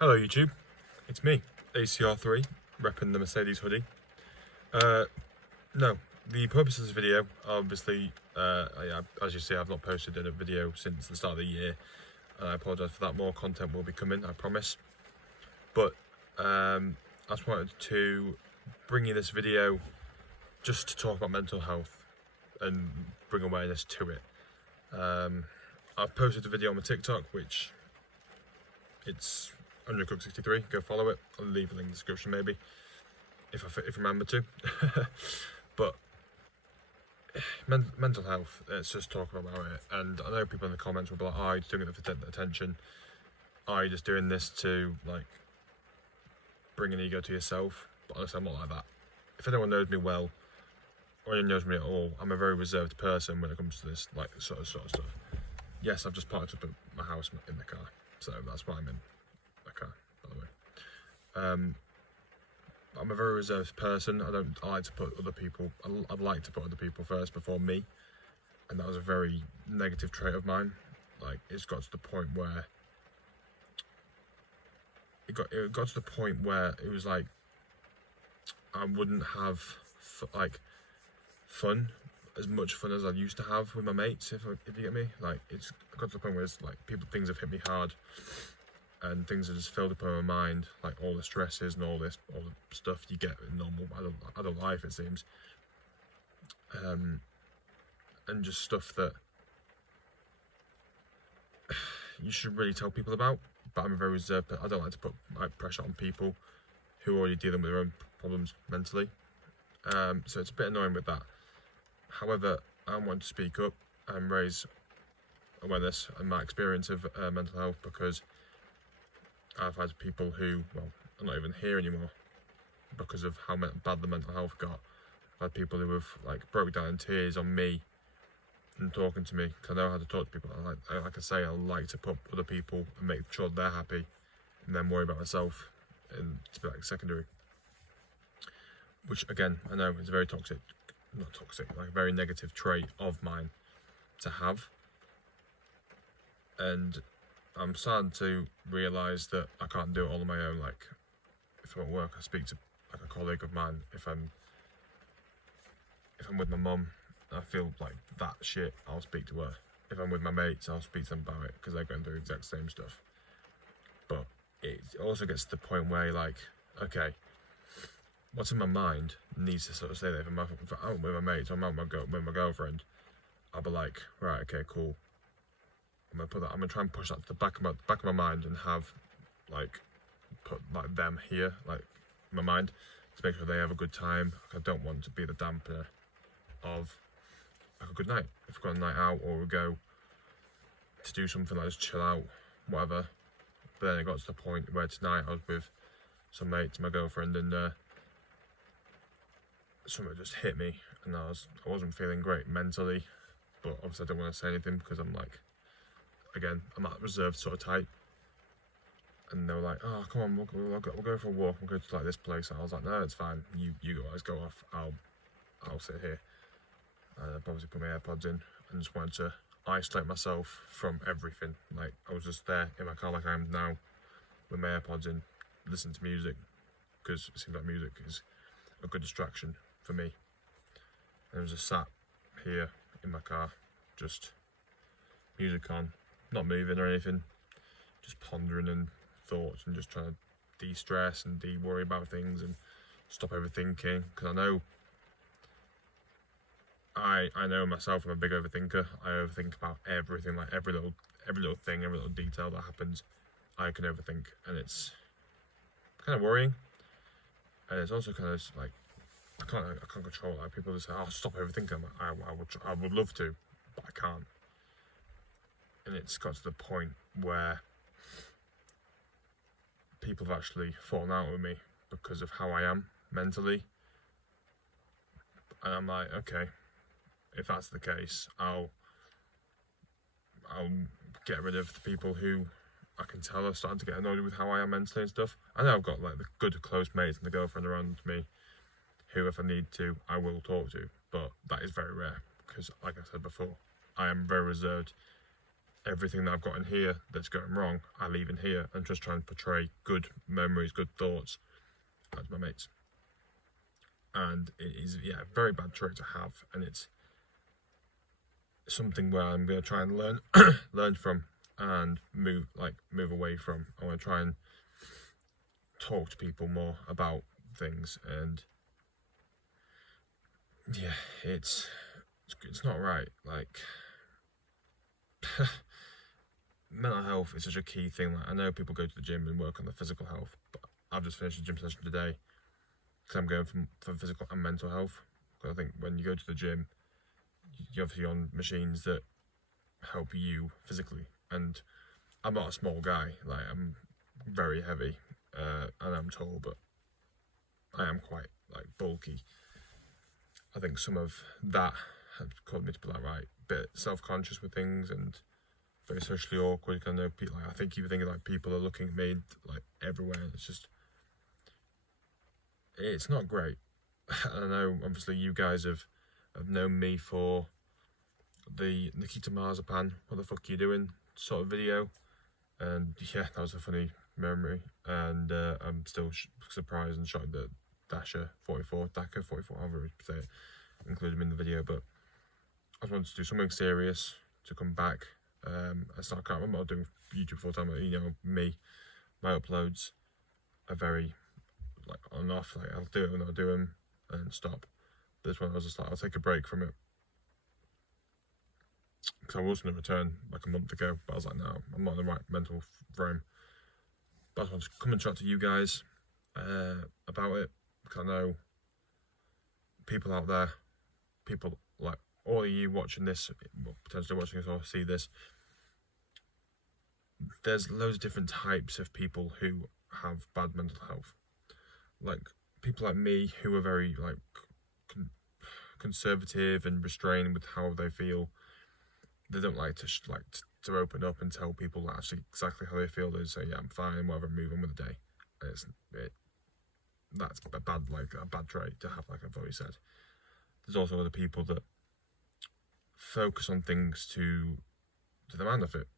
Hello YouTube, it's me, ACR3, repping the Mercedes hoodie. No, the purpose of this video, obviously, as you see, I've not posted a video since the start of the year. I apologise for that. More content will be coming, I promise. But I just wanted to bring you this video just to talk about mental health and bring awareness to it. I've posted a video on my TikTok, which it's Undercook63. Go follow it. I'll leave a link in the description maybe, if I remember to. But mental health, let's just talk about it. And I know people in the comments will be like, "Oh, you're doing it for attention. Oh, you're just doing this to like bring an ego to yourself." But honestly, I'm not like that. If anyone knows me well, or anyone knows me at all, I'm a very reserved person when it comes to this like sort of stuff. Yes, I've just parked up at my house in the car, so that's why I'm in my car, by the way. I'm a very reserved person. I like to put other people, I'd like to put other people first before me. And that was a very negative trait of mine. Like, it's got to the point where, it got to the point where it was like, I wouldn't have fun, as much fun as I used to have with my mates, if you get me. Like, it's got to the point where it's like, things have hit me hard. And things are just filled up in my mind, like all the stresses and all the stuff you get in normal adult life, it seems. And just stuff that you should really tell people about. But I'm very reserved. I don't like to put pressure on people who are already dealing with their own problems mentally. So it's a bit annoying with that. However, I want to speak up and raise awareness and my experience of mental health, because I've had people who, well, are not even here anymore because of how bad the mental health got. I've had people who have like broke down in tears on me and talking to me, because I know how to talk to people. Like I say, I like to put other people and make sure they're happy, and then worry about myself, and it's a bit like secondary. Which again, I know is a very like a very negative trait of mine to have. And I'm starting to realise that I can't do it all on my own. Like, if I'm at work, I speak to like a colleague of mine. If I'm with my mum, I feel like that shit, I'll speak to her. If I'm with my mates, I'll speak to them about it, because they're going through the exact same stuff. But it also gets to the point where you're like, okay, what's in my mind needs to sort of stay there. If I'm out with my mates or I'm out with my girlfriend, I'll be like, right, okay, cool. I'm gonna try and push that to the back of my mind, and have put them here, like in my mind, to make sure they have a good time. I don't want to be the dampener of like a good night. If we've got a night out, or we go to do something like just chill out, whatever. But then it got to the point where tonight I was with some mates, my girlfriend, and something just hit me, and I wasn't feeling great mentally. But obviously I don't want to say anything, because I'm like, again, I'm that reserved sort of type. And they were like, "Oh, come on, we'll go for a walk. We'll go to like this place." And I was like, "No, it's fine. You guys go off. I'll sit here." And I obviously put my AirPods in and just wanted to isolate myself from everything. Like, I was just there in my car, like I am now, with my AirPods in, listening to music, because it seems like music is a good distraction for me. And I was just sat here in my car, just music on, not moving or anything, just pondering and thoughts, and just trying to de-stress and de-worry about things and stop overthinking. Because I know myself, I'm a big overthinker. I overthink about everything, like every little thing, every little detail that happens, I can overthink, and it's kind of worrying. And it's also kind of like, I can't control it. Like, people just say, "Oh, stop overthinking." I would love to, but I can't. And it's got to the point where people have actually fallen out with me because of how I am mentally. And I'm like, okay, if that's the case, I'll get rid of the people who I can tell are starting to get annoyed with how I am mentally and stuff. I know I've got like the good close mates and the girlfriend around me who, if I need to, I will talk to. But that is very rare, because like I said before, I am very reserved everything that I've got in here that's going wrong, I leave in here and just try and portray good memories, good thoughts to my mates. And it is, yeah, a very bad trait to have, and it's something where I'm going to try and learn from and move away from. I want to try and talk to people more about things, and yeah, it's not right. Like, mental health is such a key thing. Like, I know people go to the gym and work on their physical health, but I've just finished a gym session today because I'm going for physical and mental health. Because I think when you go to the gym, you're obviously on machines that help you physically, and I'm not a small guy. Like, I'm very heavy, and I'm tall, but I am quite like bulky. I think some of that has caused me to be like, right, bit self-conscious with things and very socially awkward. I know people, like, I think even thinking like people are looking at me like everywhere, and it's not great. I know obviously you guys have known me for the Nikita Marzipan, what the fuck are you doing sort of video, and yeah, that was a funny memory, and I'm still surprised and shocked that Daka 44, however you say it, included him in the video. But I just wanted to do something serious to come back. I can't remember doing YouTube full time, but you know me, my uploads are very like on and off. Like, I'll do it when I'll do them and stop. But this one I was just like, I'll take a break from it, because I was going to return like a month ago, but I was like, no, I'm not in the right mental frame. But I just want to come and chat to you guys about it, because I know people out there, people like all of you watching this, potentially watching this or see this, there's loads of different types of people who have bad mental health. Like people like me who are very like conservative and restrained with how they feel. They don't like to open up and tell people actually exactly how they feel. They say, yeah, I'm fine, whatever, move on with the day. That's a bad trait to have, like I've already said. There's also other people that focus on things to the man of it.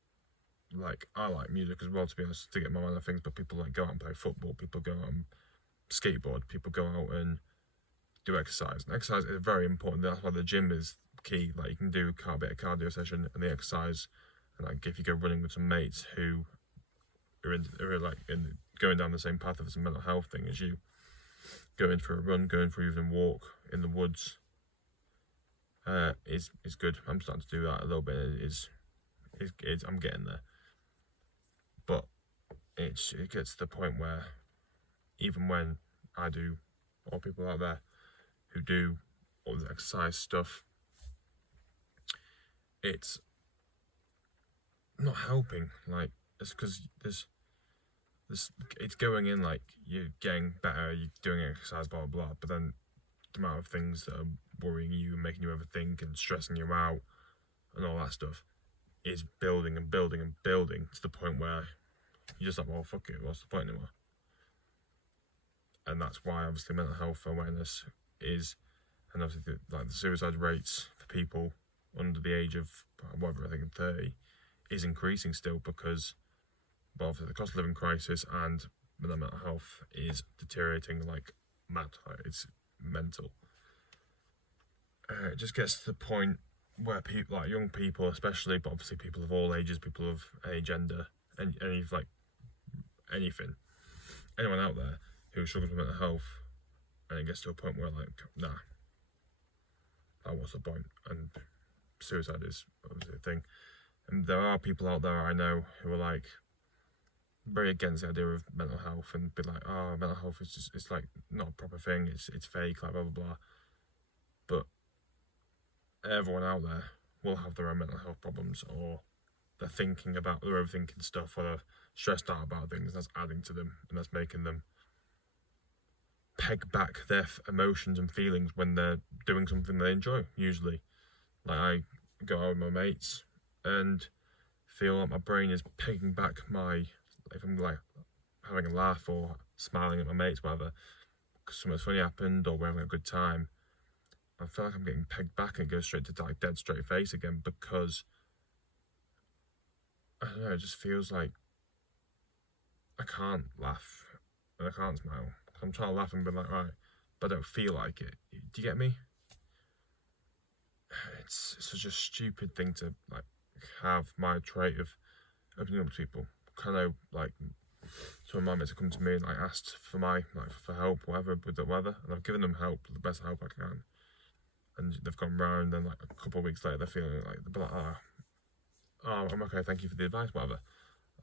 Like, I like music as well, to be honest, to get my mind of things, but people like go out and play football, people go out and skateboard, people go out and do exercise. And exercise is very important. That's why the gym is key. Like, you can do a bit of cardio session and the exercise, and like if you go running with some mates who are going down the same path of some mental health thing as you, going for a run, going for even a walk in the woods, is good. I'm starting to do that a little bit. I'm getting there, but it gets to the point where even when I do, or people out there who do all the exercise stuff, it's not helping. Like, it's because it's going in like you're getting better, you're doing exercise, blah blah blah, but then the amount of things that are worrying you and making you overthink and stressing you out and all that stuff is building and building and building to the point where you're just like, well, fuck it, what's the point anymore? And that's why obviously mental health awareness is, and obviously the suicide rates for people under the age of whatever, I think 30, is increasing still, because both the cost of living crisis and the mental health is deteriorating like mad. It's mental. It just gets to the point where people, like young people especially, but obviously people of all ages, people of any gender, and any like anything, anyone out there who struggles with mental health, and it gets to a point where like, nah, what's the point? And suicide is obviously a thing. And there are people out there I know who are like very against the idea of mental health and be like, oh, mental health is just, it's like not a proper thing, it's fake, like blah blah blah. But everyone out there will have their own mental health problems, or they're overthinking stuff, or they're stressed out about things, and that's adding to them, and that's making them peg back their emotions and feelings when they're doing something they enjoy. Usually, like I go out with my mates and feel like my brain is pegging back if I'm like having a laugh or smiling at my mates, whatever, because something funny happened or we're having a good time, I feel like I'm getting pegged back and it goes straight to like dead straight face again, because I don't know, it just feels like I can't laugh and I can't smile. I'm trying to laugh and be like, right, but I don't feel like it. Do you get me? It's such a stupid thing to like have my trait of opening up to people. Kind of like some of my mates have come to me and like asked for for help, whatever, with the weather, and I've given them help, the best help I can. And they've gone round, and like a couple of weeks later, they're feeling like they're like, oh, I'm okay, thank you for the advice, whatever.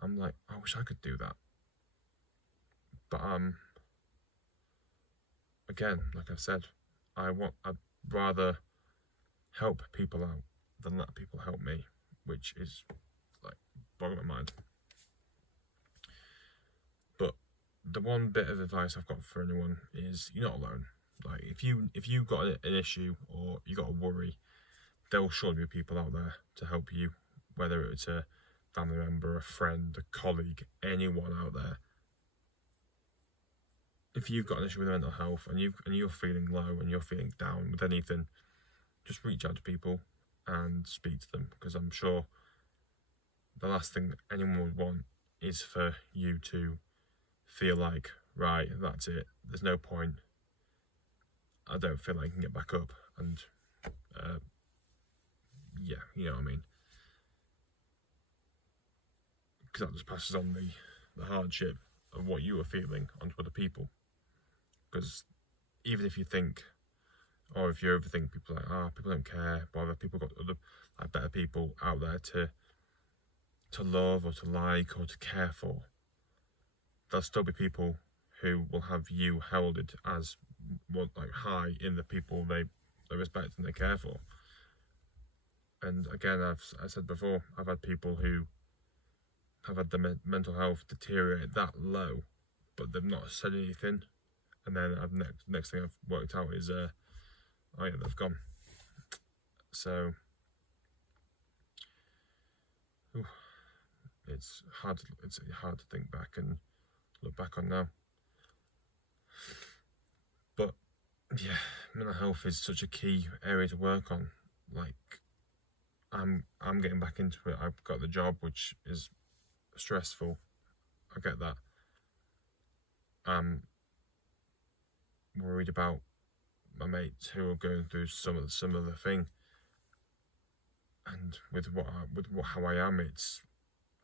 I'm like, I wish I could do that, but again, like I've said, I'd rather help people out than let people help me, which is like boggling my mind. But the one bit of advice I've got for anyone is you're not alone. Like if you've got an issue or you got a worry, there will surely be people out there to help you, whether it's a family member, a friend, a colleague, anyone out there. If you've got an issue with mental health and you're feeling low and you're feeling down with anything, just reach out to people and speak to them, because I'm sure the last thing anyone would want is for you to feel like, right, that's it, there's no point, I don't feel like I can get back up, and yeah, you know what I mean, because that just passes on the hardship of what you are feeling onto other people. Because even if you think, or if you overthink, people are like, people don't care, but other people got other like better people out there to love or to like or to care for, there'll still be people who will have you heralded as like high in the people they respect and they care for. And again, I said before, I've had people who have had their mental health deteriorate that low, but they've not said anything. And then next thing I've worked out is, oh yeah, they've gone. So, it's hard to think back and look back on now. But yeah, mental health is such a key area to work on. Like, I'm getting back into it. I've got the job, which is stressful. I get that. I'm worried about my mates who are going through some of the thing, and with how I am, it's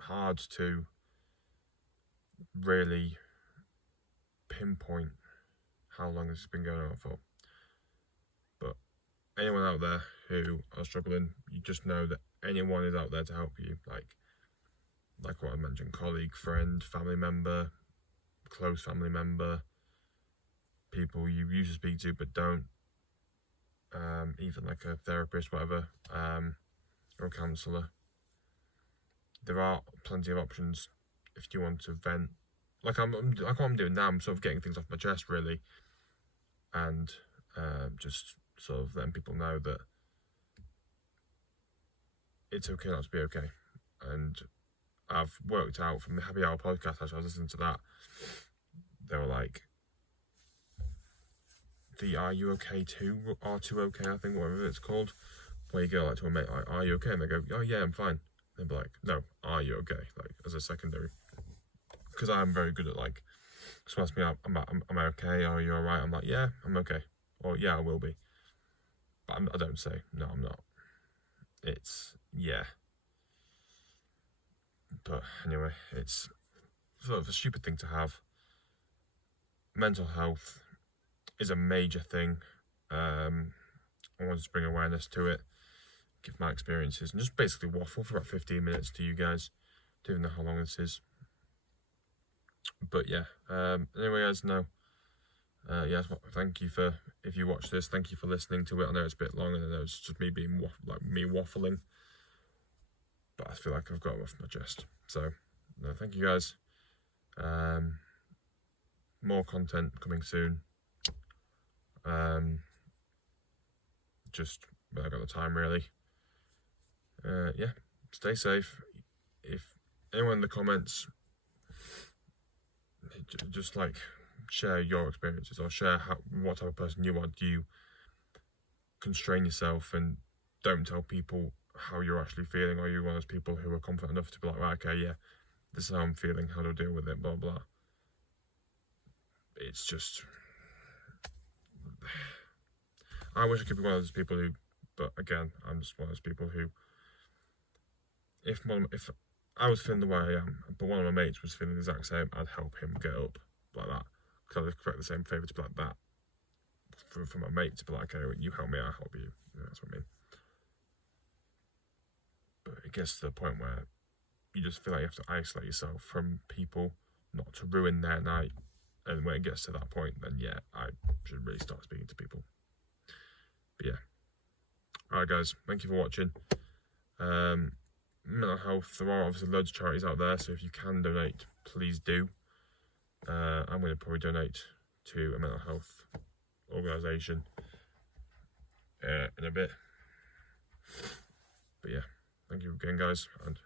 hard to really pinpoint how long this has been going on for. But anyone out there who are struggling, you just know that anyone is out there to help you. Like what I mentioned, colleague, friend, family member, close family member, people you used to speak to but don't, even like a therapist, whatever, or a counsellor. There are plenty of options if you want to vent. Like what I'm doing now, I'm sort of getting things off my chest, really, and just sort of letting people know that it's okay not to be okay. And I've worked out from the Happy Hour podcast, actually, I was listening to that, they were like, the Are You Okay Too, R2 Okay, I think, whatever it's called, where you go like to a mate, like, are you okay? And they go, oh yeah, I'm fine. They'd be like, no, are you okay? Like, as a secondary. Because I am very good at, like, someone asks me, am I okay? Are you alright? I'm like, yeah, I'm okay. Or, yeah, I will be. But I don't say, no, I'm not. It's, yeah. But anyway, it's sort of a stupid thing to have. Mental health is a major thing. I wanted to bring awareness to it, give my experiences, and just basically waffle for about 15 minutes to you guys. Don't even know how long this is. But yeah, anyway, guys, no. Yeah, thank you for, if you watch this, thank you for listening to it. I know it's a bit long, and I know it's just me being me waffling, but I feel like I've got it off my chest. So, no, thank you guys. More content coming soon. Just when I got the time, really. Yeah, stay safe. If anyone in the comments, just like share your experiences or share what type of person you are. Do you constrain yourself and don't tell people how you're actually feeling, or you're one of those people who are confident enough to be like, right, okay, yeah, this is how I'm feeling, how do I deal with it, blah blah. It's just, I wish I could be one of those people who, but again, I'm just one of those people who, if I was feeling the way I am, but one of my mates was feeling the exact same, I'd help him get up like that, because I'd expect the same favour to be like that for my mate to be like, okay, you help me, I'll help you. That's what I mean. But it gets to the point where you just feel like you have to isolate yourself from people, not to ruin their night. And when it gets to that point, then yeah, I should really start speaking to people. But yeah. Alright guys, thank you for watching. Mental health, there are obviously loads of charities out there, so if you can donate, please do. I'm going to probably donate to a mental health organisation in a bit. But yeah, thank you again guys, and